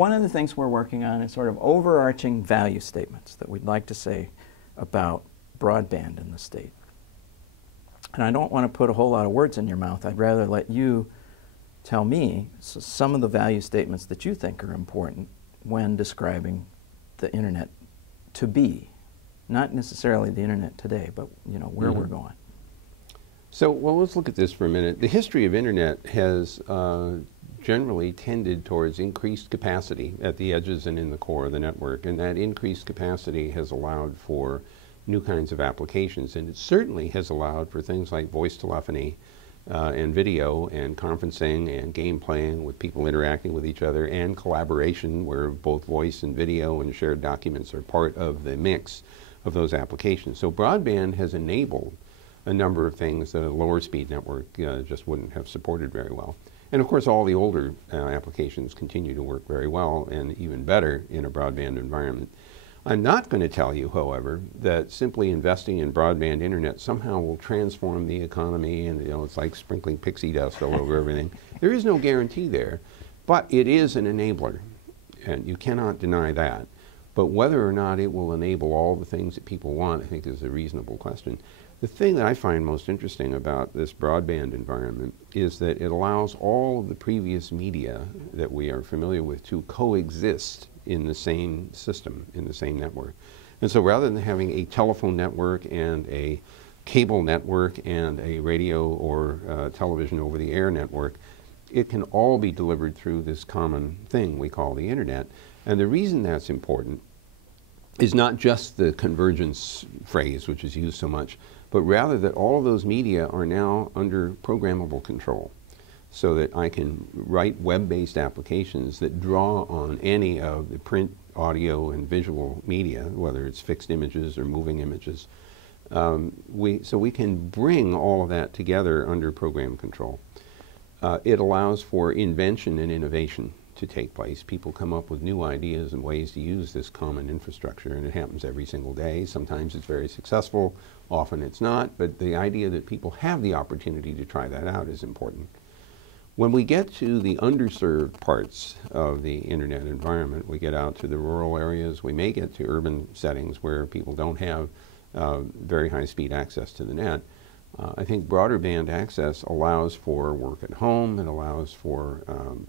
one of the things we're working on is sort of overarching value statements that we'd like to say about broadband in the state. And I don't want to put a whole lot of words in your mouth. I'd rather let you tell me some of the value statements that you think are important when describing the internet to be. Not necessarily the internet today, but where we're going. So, well, let's look at this for a minute. The history of internet has generally tended towards increased capacity at the edges and in the core of the network, and that increased capacity has allowed for new kinds of applications, and it certainly has allowed for things like voice telephony and video and conferencing and game playing with people interacting with each other, and collaboration where both voice and video and shared documents are part of the mix of those applications. So broadband has enabled a number of things that a lower speed network just wouldn't have supported very well. And of course all the older applications continue to work very well and even better in a broadband environment. I'm not going to tell you, however, that simply investing in broadband internet somehow will transform the economy and it's like sprinkling pixie dust all over everything. There is no guarantee there, but it is an enabler, and you cannot deny that. But whether or not it will enable all the things that people want, I think is a reasonable question. The thing that I find most interesting about this broadband environment is that it allows all of the previous media that we are familiar with to coexist in the same system, in the same network. And so rather than having a telephone network and a cable network and a radio or television over the air network, it can all be delivered through this common thing we call the internet. And the reason that's important is not just the convergence phrase, which is used so much, but rather that all of those media are now under programmable control, so that I can write web-based applications that draw on any of the print, audio, and visual media, whether it's fixed images or moving images. So we can bring all of that together under program control. It allows for invention and innovation to take place. People come up with new ideas and ways to use this common infrastructure, and it happens every single day. Sometimes it's very successful, often it's not, but the idea that people have the opportunity to try that out is important. When we get to the underserved parts of the internet environment, we get out to the rural areas, we may get to urban settings where people don't have very high-speed access to the net. I think broader band access allows for work at home. It allows for,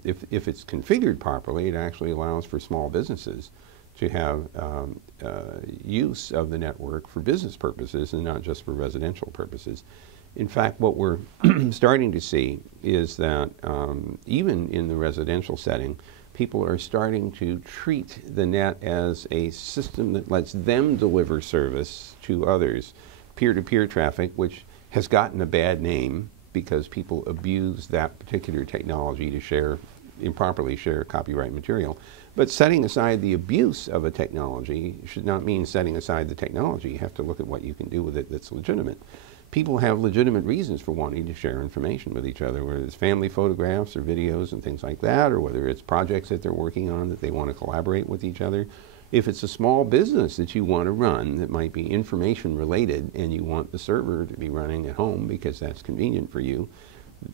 if it's configured properly, it actually allows for small businesses to have use of the network for business purposes and not just for residential purposes. In fact, what we're starting to see is that even in the residential setting, people are starting to treat the net as a system that lets them deliver service to others, peer-to-peer traffic, which has gotten a bad name because people abuse that particular technology to improperly share copyright material. But setting aside the abuse of a technology should not mean setting aside the technology. You have to look at what you can do with it that's legitimate. People have legitimate reasons for wanting to share information with each other, whether it's family photographs or videos and things like that, or whether it's projects that they're working on that they want to collaborate with each other. If it's a small business that you want to run that might be information related and you want the server to be running at home because that's convenient for you,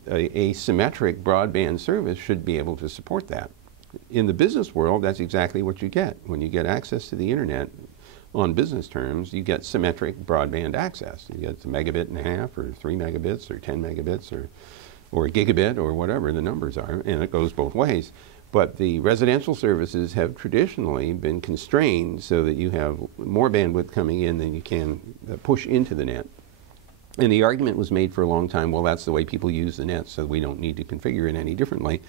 a symmetric broadband service should be able to support that. In the business world, that's exactly what you get. When you get access to the internet on business terms, you get symmetric broadband access. You get a megabit and a half or 3 megabits or 10 megabits or a gigabit or whatever the numbers are, and it goes both ways. But the residential services have traditionally been constrained so that you have more bandwidth coming in than you can push into the net. And the argument was made for a long time, well, that's the way people use the net, so we don't need to configure it any differently.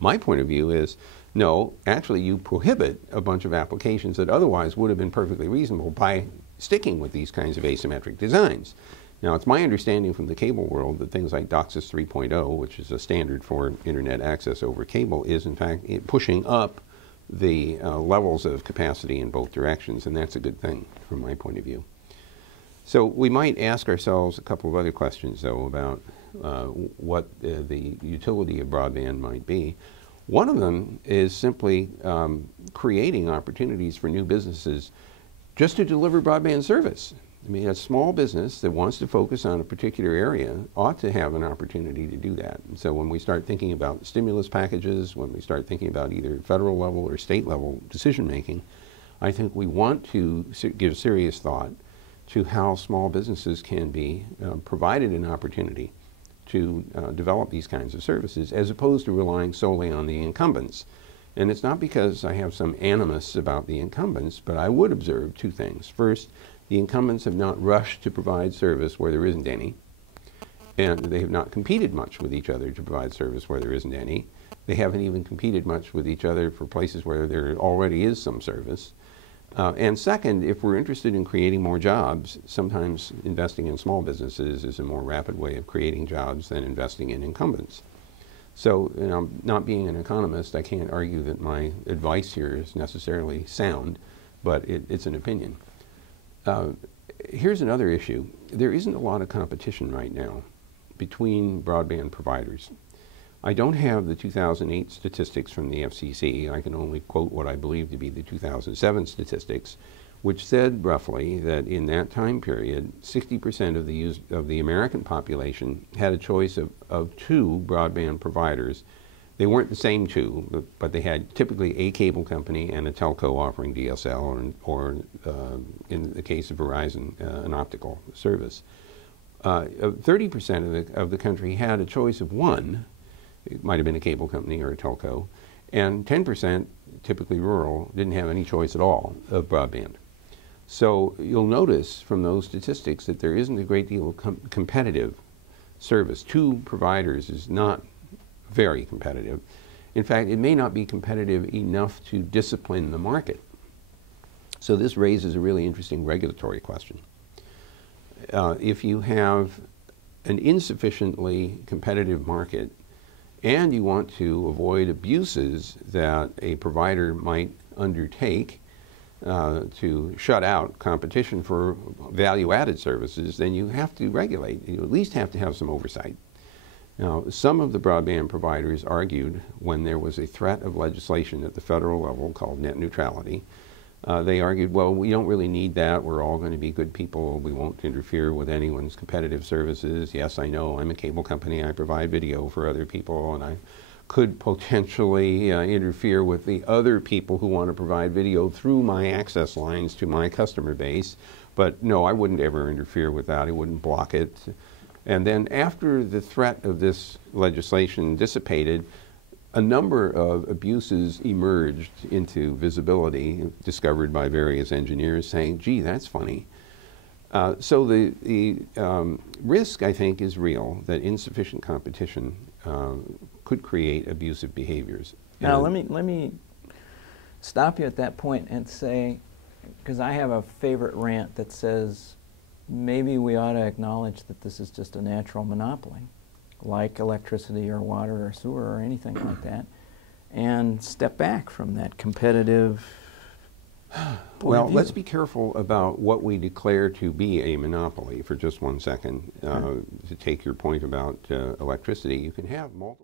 My point of view is, no, actually you prohibit a bunch of applications that otherwise would have been perfectly reasonable by sticking with these kinds of asymmetric designs. Now, it's my understanding from the cable world that things like DOCSIS 3.0, which is a standard for internet access over cable, is in fact pushing up the levels of capacity in both directions, and that's a good thing from my point of view. So we might ask ourselves a couple of other questions, though, about what the utility of broadband might be. One of them is simply creating opportunities for new businesses just to deliver broadband service. I mean, a small business that wants to focus on a particular area ought to have an opportunity to do that. And so when we start thinking about stimulus packages, when we start thinking about either federal level or state level decision making, I think we want to give serious thought to how small businesses can be provided an opportunity to develop these kinds of services, as opposed to relying solely on the incumbents. And it's not because I have some animus about the incumbents, but I would observe two things. First, the incumbents have not rushed to provide service where there isn't any, and they have not competed much with each other to provide service where there isn't any. They haven't even competed much with each other for places where there already is some service. And second, if we're interested in creating more jobs, sometimes investing in small businesses is a more rapid way of creating jobs than investing in incumbents. So, you know, not being an economist, I can't argue that my advice here is necessarily sound, but it's an opinion. Here's another issue. There isn't a lot of competition right now between broadband providers. I don't have the 2008 statistics from the FCC. I can only quote what I believe to be the 2007 statistics, which said roughly that in that time period, 60% of the American population had a choice of two broadband providers. They weren't the same two, but they had typically a cable company and a telco offering DSL, or in the case of Verizon, an optical service. 30% of the country had a choice of one. It might have been a cable company or a telco, and 10%, typically rural, didn't have any choice at all of broadband. So you'll notice from those statistics that there isn't a great deal of competitive service. Two providers is not very competitive. In fact, it may not be competitive enough to discipline the market. So this raises a really interesting regulatory question. If you have an insufficiently competitive market and you want to avoid abuses that a provider might undertake to shut out competition for value-added services, then you have to regulate. You at least have to have some oversight. Now, some of the broadband providers argued when there was a threat of legislation at the federal level called net neutrality, they argued, well, we don't really need that. We're all going to be good people. We won't interfere with anyone's competitive services. Yes, I know I'm a cable company. I provide video for other people, and I could potentially interfere with the other people who want to provide video through my access lines to my customer base. But no, I wouldn't ever interfere with that. I wouldn't block it. And then after the threat of this legislation dissipated, a number of abuses emerged into visibility, discovered by various engineers saying, gee, that's funny. So the risk, I think, is real that insufficient competition could create abusive behaviors. Now, let me stop you at that point and say, because I have a favorite rant that says, maybe we ought to acknowledge that this is just a natural monopoly, like electricity or water or sewer or anything like that, and step back from that competitive Well, let's be careful about what we declare to be a monopoly for just 1 second. To take your point about electricity, you can have multiple